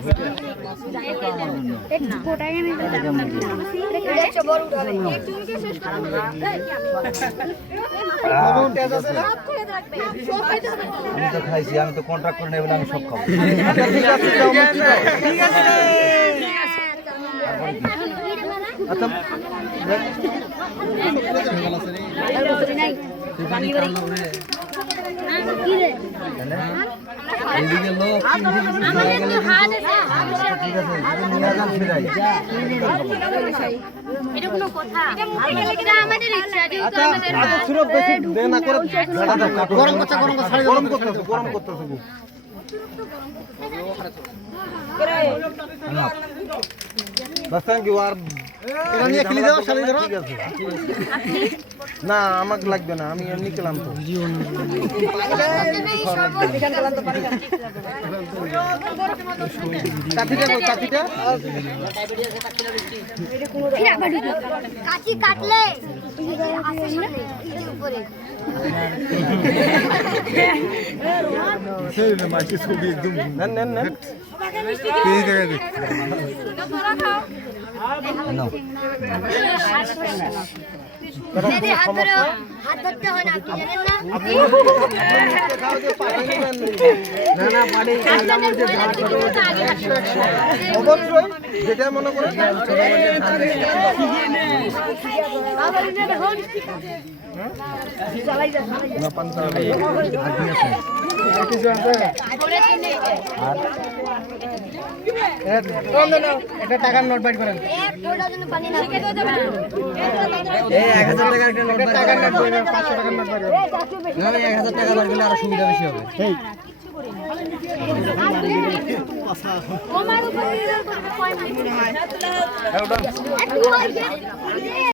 আমি তো খাইছি আমি তো কন্ট্রাক্ট করে নেই আমি সব খাব ঠিক যেহেতু আমাদের গরম করতে গরম করতে গরম করতেছে গরম না আমাকে লাগবে না আমি এমনি খেলাম তো কাটলে উপরে। নেন নেন নেন এদের হাত ধরে হাত ধরতে না আপনি জানেন না না না পানি আপনাদের ভয় লাগছে কিন্তু তো আগে হাত ধরতে। অবশ্যই যেটা মনে করে না পান এটা টাকার নোট বাইট করেন এক হাজার টাকার একটা নোট টাকার নোট পাঁচশো টাকার নোট বাইট না, না, এক হাজার টাকা করলে আরও সুবিধা বেশি হবে আমার উপরে